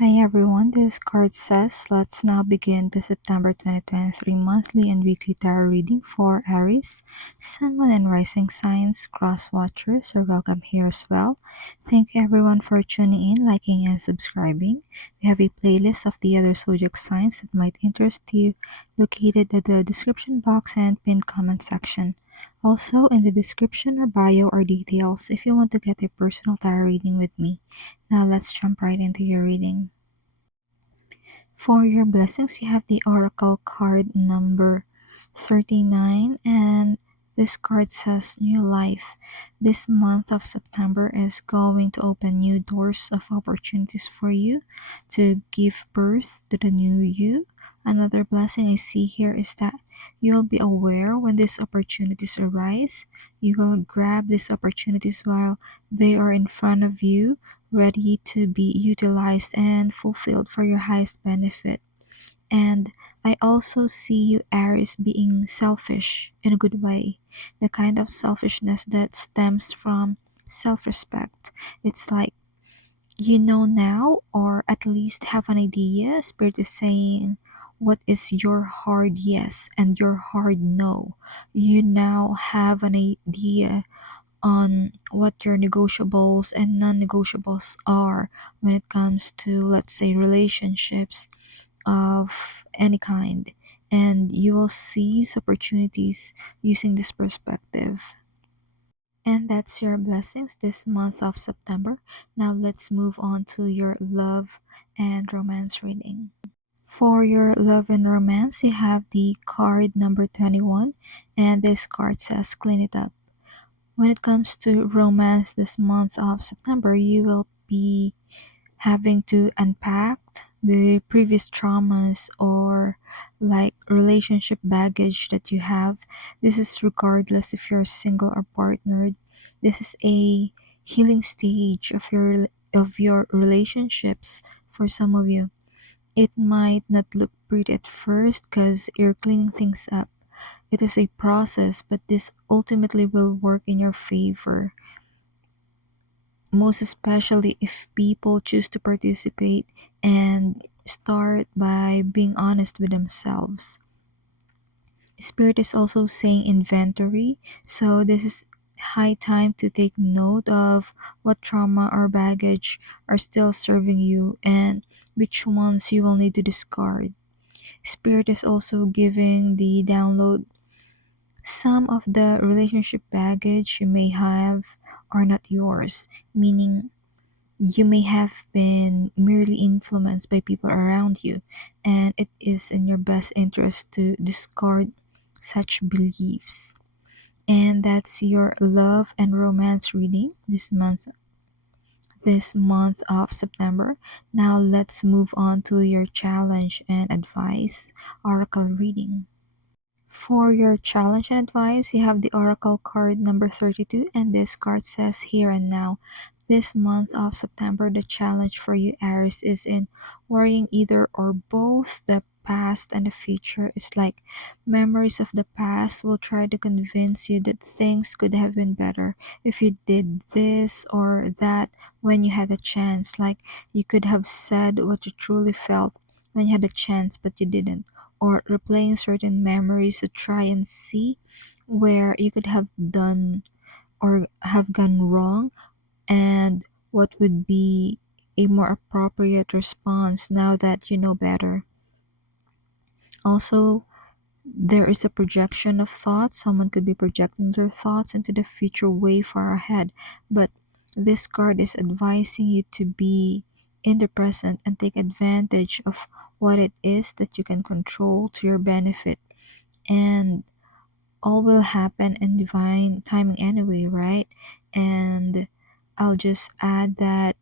Hi everyone, this card says let's now begin the September 2023 monthly and weekly tarot reading for Aries. Sun, Moon, and Rising signs, cross watchers are welcome here as well. Thank you everyone for tuning in, liking, and subscribing. We have a playlist of the other zodiac signs that might interest you located at the description box and pinned comment section. Also, in the description or bio are details if you want to get a personal tarot reading with me. Now let's jump right into your reading. For your blessings, you have the Oracle card number 39, and this card says new life. This month of September is going to open new doors of opportunities for you to give birth to the new you. Another blessing I see here is that you will be aware when these opportunities arise. You will grab these opportunities while they are in front of you, ready to be utilized and fulfilled for your highest benefit. And I also see you, Aries, being selfish in a good way. The kind of selfishness that stems from self respect. It's like you know now, or at least have an idea. Spirit is saying, what is your hard yes and your hard no? You now have an idea on what your negotiables and non negotiables are when it comes to, let's say, relationships of any kind, and you will seize opportunities using this perspective. And that's your blessings this month of September. Now let's move on to your love and romance reading. For your love and romance, you have the card number 21, and this card says clean it up. When it comes to romance this month of September, you will be having to unpack the previous traumas or like relationship baggage that you have. This is regardless if you're single or partnered. This is a healing stage of your relationships for some of you. It might not look pretty at first because you're cleaning things up. It is a process, but this ultimately will work in your favor, most especially if people choose to participate and start by being honest with themselves. Spirit is also saying inventory, so this is high time to take note of what trauma or baggage are still serving you and which ones you will need to discard. Spirit is also giving the download. Some of the relationship baggage you may have are not yours, meaning you may have been merely influenced by people around you, and it is in your best interest to discard such beliefs. And that's your love and romance reading this month of September. Now let's move on to your challenge and advice oracle reading. For your challenge and advice, you have the Oracle card number 32, and this card says here and now. This month of September, the challenge for you, Aries, is in worrying either or both the past and the future. It's like memories of the past will try to convince you that things could have been better if you did this or that when you had a chance. Like you could have said what you truly felt when you had a chance, but you didn't, or replaying certain memories to try and see where you could have done or have gone wrong and what would be a more appropriate response now that you know better. Also, there is a projection of thoughts. Someone could be projecting their thoughts into the future way far ahead, but this card is advising you to be in the present and take advantage of what it is that you can control to your benefit, and all will happen in divine timing anyway, right? And I'll just add that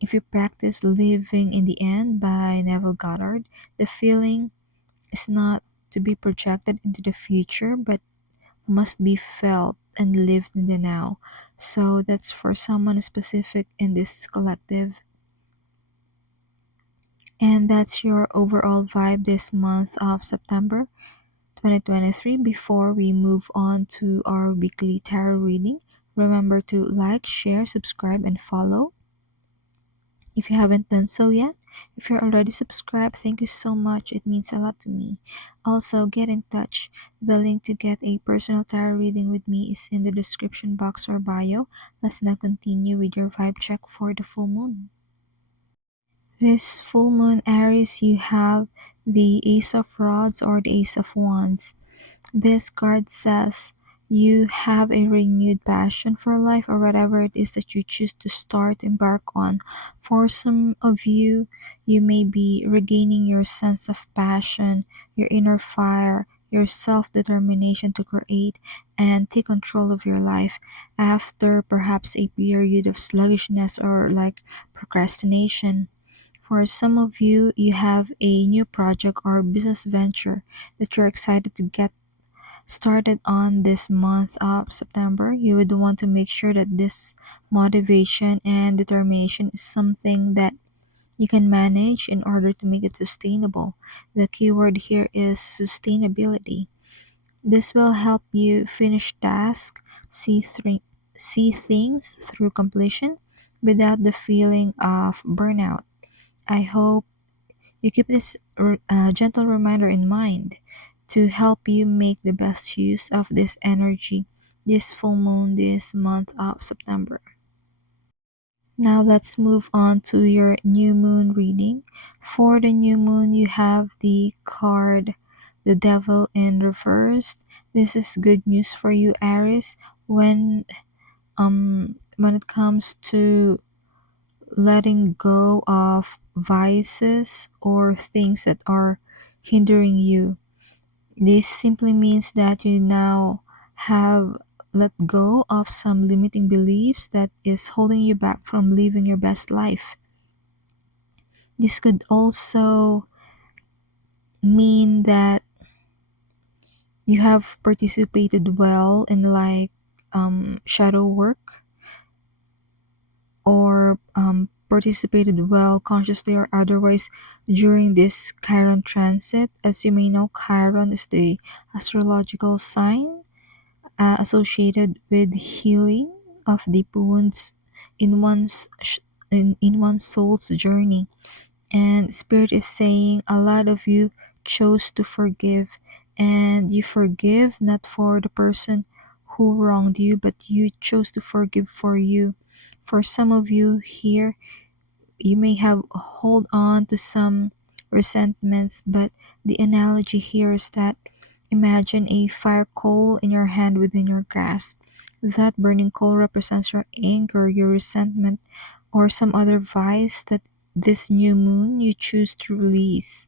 if you practice living in the end by Neville Goddard, the feeling is not to be projected into the future but must be felt and lived in the now. So that's for someone specific in this collective. And that's your overall vibe this month of September 2023. Before we move on to our weekly tarot reading, remember to like, share, subscribe, and follow. If you haven't done so yet, if you're already subscribed, thank you so much. It means a lot to me. Also, get in touch. The link to get a personal tarot reading with me is in the description box or bio. Let's now continue with your vibe check for the full moon. This full moon, Aries, you have the Ace of Rods or the Ace of Wands. This card says you have a renewed passion for life or whatever it is that you choose to start, embark on. For some of you, you may be regaining your sense of passion, your inner fire, your self-determination to create and take control of your life after perhaps a period of sluggishness or like procrastination. For some of you, you have a new project or business venture that you're excited to get started on this month of September. You would want to make sure that this motivation and determination is something that you can manage in order to make it sustainable. The keyword here is sustainability. This will help you finish tasks, see things through completion without the feeling of burnout. I hope you keep this gentle reminder in mind to help you make the best use of this energy this full moon this month of September. Now let's move on to your new moon reading. For the new moon, you have the card the devil in reverse. This is good news for you, Aries, when it comes to letting go of vices or things that are hindering you. This simply means that you now have let go of some limiting beliefs that is holding you back from living your best life. This could also mean that you have participated well in like shadow work or participated well consciously or otherwise during this Chiron transit. As you may know, Chiron is the astrological sign associated with healing of deep wounds in one's soul's journey. And Spirit is saying a lot of you chose to forgive, and you forgive not for the person who wronged you, but you chose to forgive for you. For some of you here, you may have hold on to some resentments, but the analogy here is that imagine a fire coal in your hand within your grasp. That burning coal represents your anger, your resentment, or some other vice that this new moon you choose to release.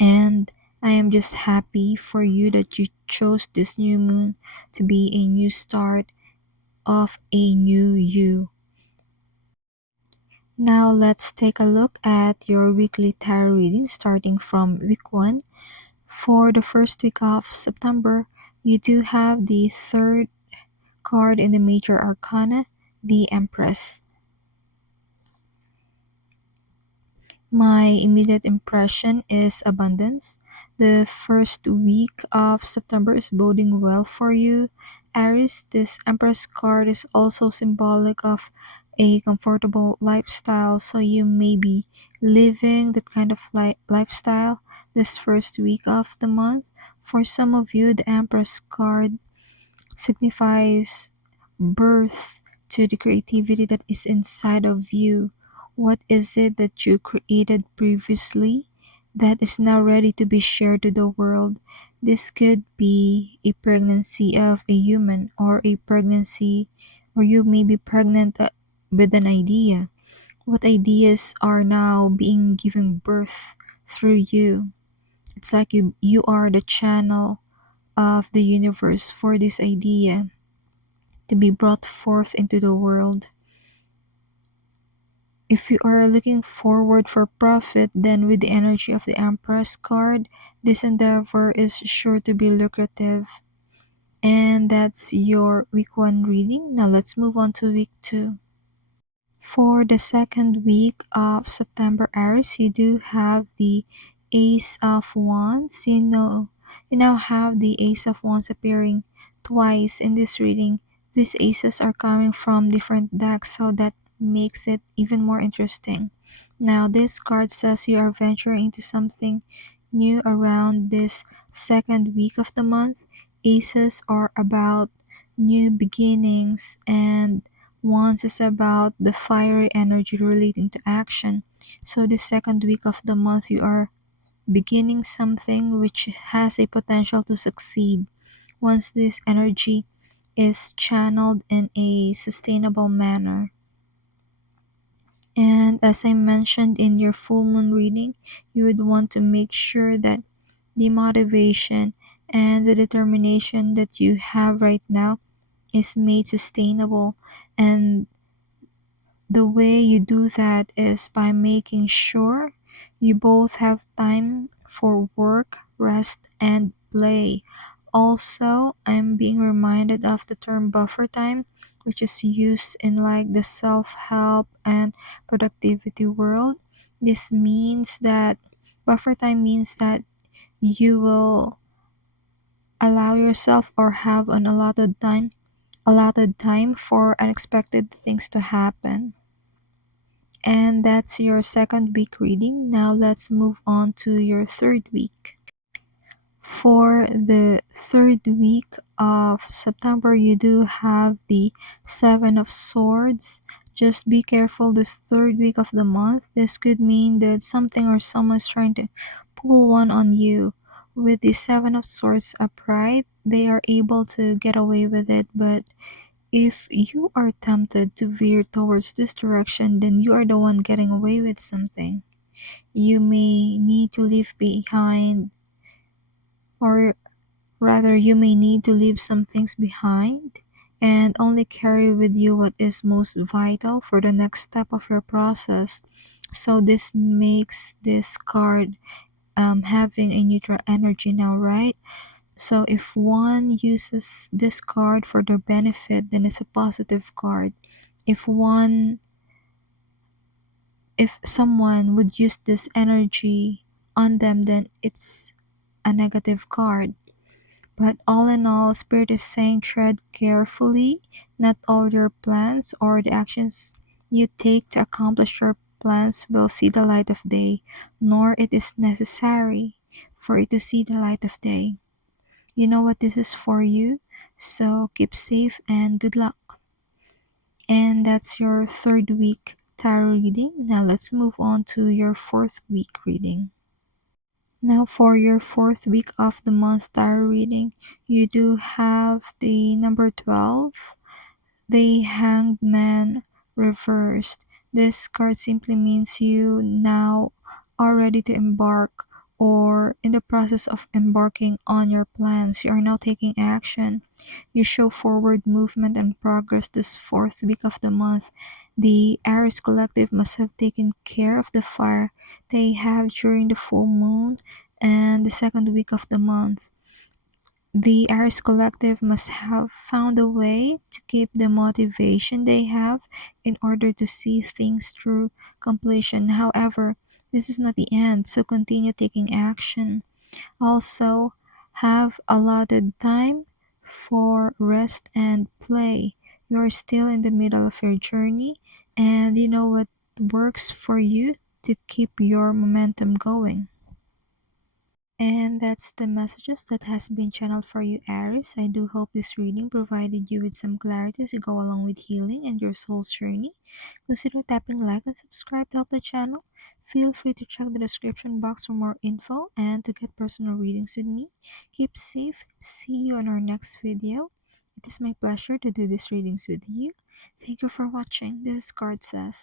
And I am just happy for you that you chose this new moon to be a new start of a new you. Now let's take a look at your weekly tarot reading starting from week 1. For the first week of September, you do have the third card in the major arcana, the Empress. My immediate impression is abundance. The first week of September is boding well for you, Aries. This Empress card is also symbolic of a comfortable lifestyle, so you may be living that kind of lifestyle this first week of the month. For some of you, the Empress card signifies birth to the creativity that is inside of you. What is it that you created previously that is now ready to be shared to the world? This could be a pregnancy of a human or a pregnancy, or you may be pregnant with an idea. What ideas are now being given birth through you? It's like you are the channel of the universe for this idea to be brought forth into the world. If you are looking forward for profit, then with the energy of the Empress card, this endeavor is sure to be lucrative. And that's your week 1 reading. Now let's move on to week 2. For the second week of September, Aries, you do have the Ace of Wands. You now have the Ace of Wands appearing twice in this reading. These aces are coming from different decks, so that makes it even more interesting. Now, this card says you are venturing into something new around this second week of the month. Aces are about new beginnings, and Wands is about the fiery energy relating to action. So, the second week of the month, you are beginning something which has a potential to succeed once this energy is channeled in a sustainable manner. And as I mentioned in your full moon reading, you would want to make sure that the motivation and the determination that you have right now is made sustainable. And the way you do that is by making sure you both have time for work, rest, and play. Also, I'm being reminded of the term buffer time, which is used in like the self-help and productivity world. This means that buffer time means that you will allow yourself or have an allotted time for unexpected things to happen. And that's your second week reading. Now let's move on to your third week. For the third week of September, you do have the Seven of Swords. Just be careful this third week of the month. This could mean that something or someone is trying to pull one on you. With the Seven of Swords upright, they are able to get away with it, but if you are tempted to veer towards this direction, then you are the one getting away with something. You may need to leave behind, or rather, you may need to leave some things behind and only carry with you what is most vital for the next step of your process. So, this makes this card having a neutral energy now, right? So, if one uses this card for their benefit, then it's a positive card. If one if someone would use this energy on them, then it's a negative card. But all in all, Spirit is saying tread carefully. Not all your plans or the actions you take to accomplish your plans will see the light of day, nor it is necessary for it to see the light of day. You know what this is for you, so keep safe and good luck. And that's your third week tarot reading. Now let's move on to your fourth week reading. Now, for your fourth week of the month tarot reading, you do have the number 12, the Hanged Man reversed. This card simply means you now are ready to embark or in the process of embarking on your plans. You are now taking action. You show forward movement and progress this fourth week of the month. The Aries collective must have taken care of the fire they have during the full moon and the second week of the month. The Aries collective must have found a way to keep the motivation they have in order to see things through completion. However, this is not the end, so continue taking action. Also, have allotted time for rest and play. You're still in the middle of your journey, and you know what works for you to keep your momentum going. And that's the messages that has been channeled for you, Aries. I do hope this reading provided you with some clarity as you go along with healing and your soul's journey. Consider tapping like and subscribe to help the channel. Feel free to check the description box for more info and to get personal readings with me. Keep safe. See you on our next video. It is my pleasure to do these readings with you. Thank you for watching. This is Card Says.